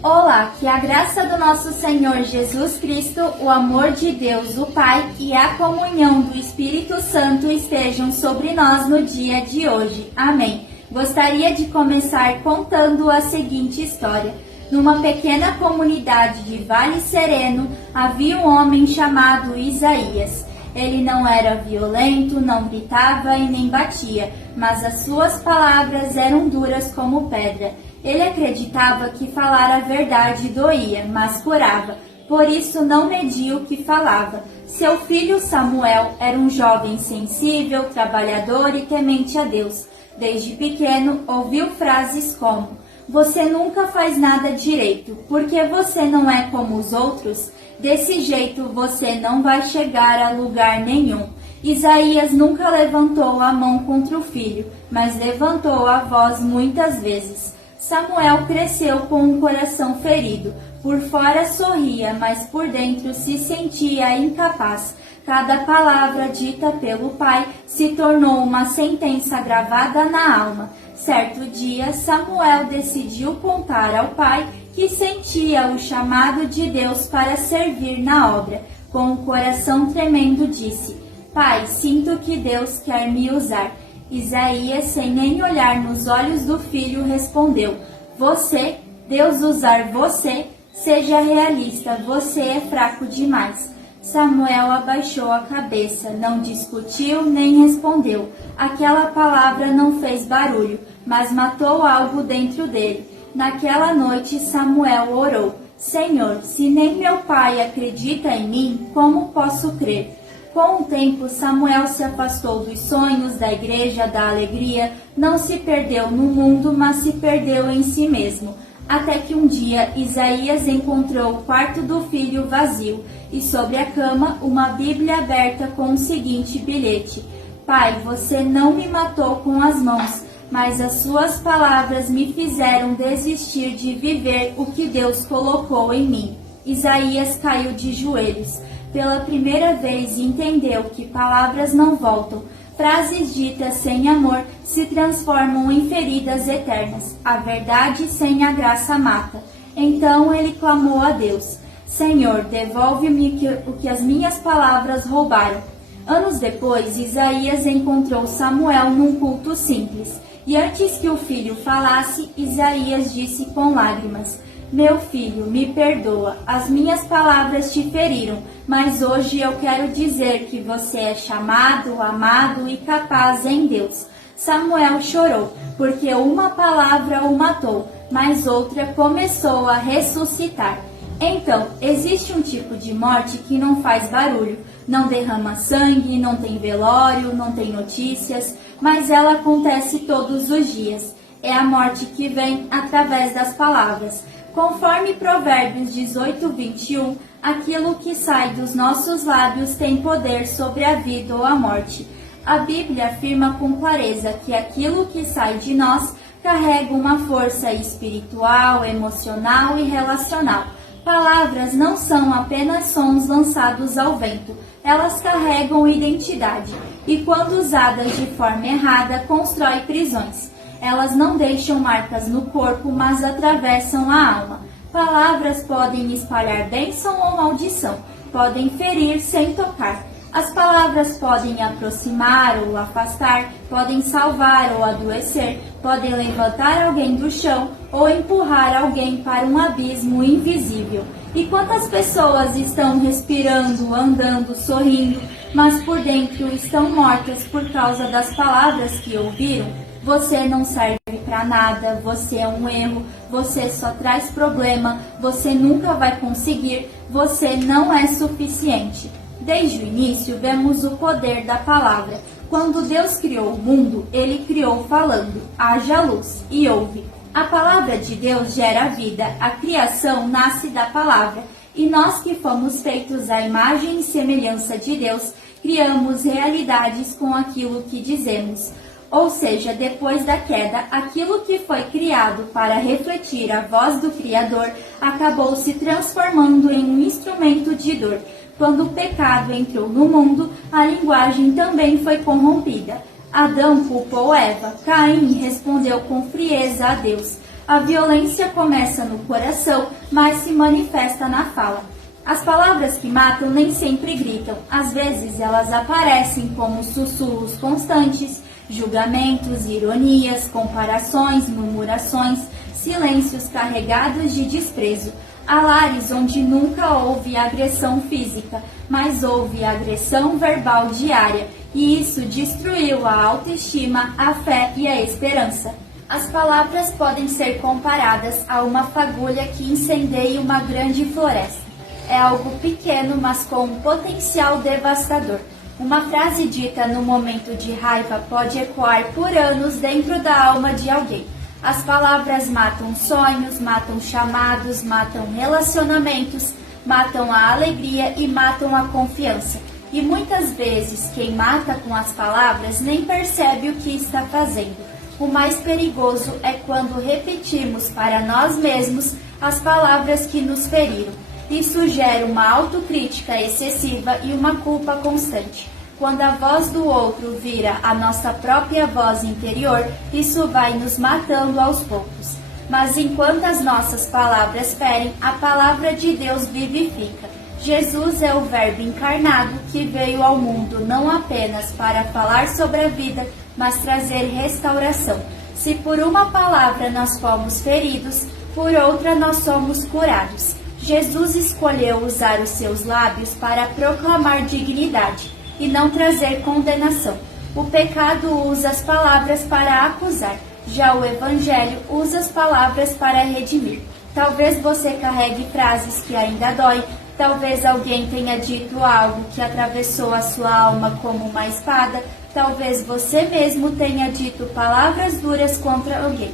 Olá, que a graça do nosso Senhor Jesus Cristo, o amor de Deus, o Pai e a comunhão do Espírito Santo estejam sobre nós no dia de hoje. Amém. Gostaria de começar contando a seguinte história. Numa pequena comunidade de Vale Sereno, havia um homem chamado Isaías. Ele não era violento, não gritava e nem batia, mas as suas palavras eram duras como pedra. Ele acreditava que falar a verdade doía, mas curava, por isso não media o que falava. Seu filho Samuel era um jovem sensível, trabalhador e temente a Deus. Desde pequeno, ouviu frases como: "Você nunca faz nada direito, porque você não é como os outros. Desse jeito você não vai chegar a lugar nenhum." Isaías nunca levantou a mão contra o filho, mas levantou a voz muitas vezes. Samuel cresceu com um coração ferido. Por fora sorria, mas por dentro se sentia incapaz. Cada palavra dita pelo pai se tornou uma sentença gravada na alma. Certo dia, Samuel decidiu contar ao pai que sentia o chamado de Deus para servir na obra. Com o coração tremendo, disse: "Pai, sinto que Deus quer me usar." Isaías, sem nem olhar nos olhos do filho, respondeu: "Você, Deus usar você? Seja realista, você é fraco demais." Samuel abaixou a cabeça, não discutiu nem respondeu. Aquela palavra não fez barulho, mas matou algo dentro dele. Naquela noite, Samuel orou: "Senhor, se nem meu pai acredita em mim, como posso crer?" Com o tempo, Samuel se afastou dos sonhos, da igreja, da alegria, não se perdeu no mundo, mas se perdeu em si mesmo. Até que um dia, Isaías encontrou o quarto do filho vazio e sobre a cama uma Bíblia aberta com o seguinte bilhete: "Pai, você não me matou com as mãos, mas as suas palavras me fizeram desistir de viver o que Deus colocou em mim." Isaías caiu de joelhos. Pela primeira vez entendeu que palavras não voltam. Frases ditas sem amor se transformam em feridas eternas. A verdade sem a graça mata. Então ele clamou a Deus: "Senhor, devolve-me o que as minhas palavras roubaram." Anos depois, Isaías encontrou Samuel num culto simples. E antes que o filho falasse, Isaías disse com lágrimas: "Meu filho, me perdoa, as minhas palavras te feriram, mas hoje eu quero dizer que você é chamado, amado e capaz em Deus." Samuel chorou, porque uma palavra o matou, mas outra começou a ressuscitar. Então, existe um tipo de morte que não faz barulho, não derrama sangue, não tem velório, não tem notícias, mas ela acontece todos os dias. É a morte que vem através das palavras. Conforme Provérbios 18:21, aquilo que sai dos nossos lábios tem poder sobre a vida ou a morte. A Bíblia afirma com clareza que aquilo que sai de nós carrega uma força espiritual, emocional e relacional. Palavras não são apenas sons lançados ao vento, elas carregam identidade e, quando usadas de forma errada, constroem prisões. Elas não deixam marcas no corpo, mas atravessam a alma. Palavras podem espalhar bênção ou maldição, podem ferir sem tocar. As palavras podem aproximar ou afastar, podem salvar ou adoecer, podem levantar alguém do chão ou empurrar alguém para um abismo invisível. E quantas pessoas estão respirando, andando, sorrindo, mas por dentro estão mortas por causa das palavras que ouviram? Você não serve para nada, você é um erro, você só traz problema, você nunca vai conseguir, você não é suficiente. Desde o início, vemos o poder da palavra. Quando Deus criou o mundo, Ele criou falando: "Haja luz", e houve. A palavra de Deus gera vida, a criação nasce da palavra, e nós que fomos feitos à imagem e semelhança de Deus, criamos realidades com aquilo que dizemos. Ou seja, depois da queda, aquilo que foi criado para refletir a voz do Criador acabou se transformando em um instrumento de dor. Quando o pecado entrou no mundo, a linguagem também foi corrompida. Adão culpou Eva. Caim respondeu com frieza a Deus. A violência começa no coração, mas se manifesta na fala. As palavras que matam nem sempre gritam, às vezes elas aparecem como sussurros constantes, julgamentos, ironias, comparações, murmurações, silêncios carregados de desprezo. Há lares onde nunca houve agressão física, mas houve agressão verbal diária, e isso destruiu a autoestima, a fé e a esperança. As palavras podem ser comparadas a uma fagulha que incendeia uma grande floresta. É algo pequeno, mas com um potencial devastador. Uma frase dita no momento de raiva pode ecoar por anos dentro da alma de alguém. As palavras matam sonhos, matam chamados, matam relacionamentos, matam a alegria e matam a confiança. E muitas vezes quem mata com as palavras nem percebe o que está fazendo. O mais perigoso é quando repetimos para nós mesmos as palavras que nos feriram. Isso gera uma autocrítica excessiva e uma culpa constante. Quando a voz do outro vira a nossa própria voz interior, isso vai nos matando aos poucos. Mas enquanto as nossas palavras ferem, a palavra de Deus vivifica. Jesus é o Verbo encarnado que veio ao mundo não apenas para falar sobre a vida, mas trazer restauração. Se por uma palavra nós fomos feridos, por outra nós somos curados. Jesus escolheu usar os seus lábios para proclamar dignidade e não trazer condenação. O pecado usa as palavras para acusar, já o Evangelho usa as palavras para redimir. Talvez você carregue frases que ainda doem, talvez alguém tenha dito algo que atravessou a sua alma como uma espada, talvez você mesmo tenha dito palavras duras contra alguém.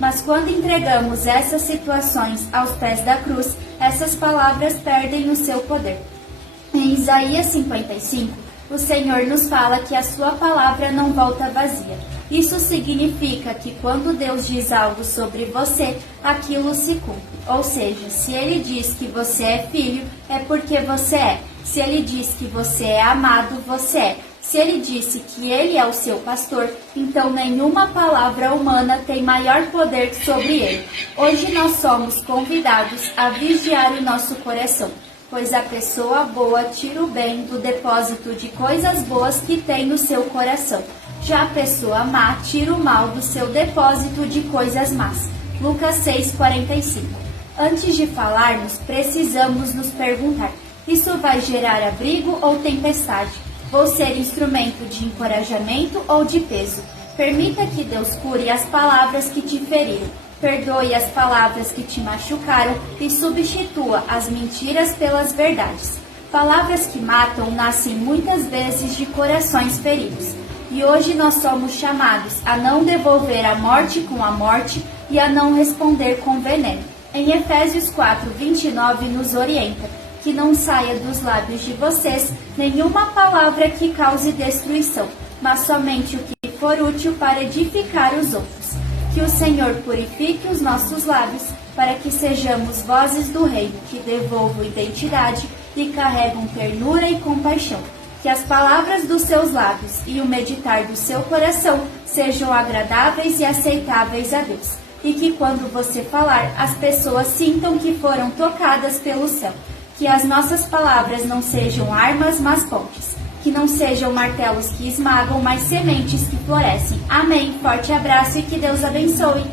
Mas quando entregamos essas situações aos pés da cruz, essas palavras perdem o seu poder. Em Isaías 55, o Senhor nos fala que a sua palavra não volta vazia. Isso significa que quando Deus diz algo sobre você, aquilo se cumpre. Ou seja, se Ele diz que você é filho, é porque você é. Se Ele diz que você é amado, você é. Se Ele disse que Ele é o seu pastor, então nenhuma palavra humana tem maior poder sobre Ele. Hoje nós somos convidados a vigiar o nosso coração, pois a pessoa boa tira o bem do depósito de coisas boas que tem no seu coração. Já a pessoa má tira o mal do seu depósito de coisas más. Lucas 6,45. Antes de falarmos, precisamos nos perguntar: isso vai gerar abrigo ou tempestade? Vou ser instrumento de encorajamento ou de peso? Permita que Deus cure as palavras que te feriram. Perdoe as palavras que te machucaram e substitua as mentiras pelas verdades. Palavras que matam nascem muitas vezes de corações feridos. E hoje nós somos chamados a não devolver a morte com a morte e a não responder com veneno. Em Efésios 4:29 nos orienta: que não saia dos lábios de vocês nenhuma palavra que cause destruição, mas somente o que for útil para edificar os outros. Que o Senhor purifique os nossos lábios, para que sejamos vozes do Reino, que devolvam identidade e carregam ternura e compaixão. Que as palavras dos seus lábios e o meditar do seu coração sejam agradáveis e aceitáveis a Deus. E que quando você falar, as pessoas sintam que foram tocadas pelo céu. Que as nossas palavras não sejam armas, mas pontes. Que não sejam martelos que esmagam, mas sementes que florescem. Amém. Forte abraço e que Deus abençoe.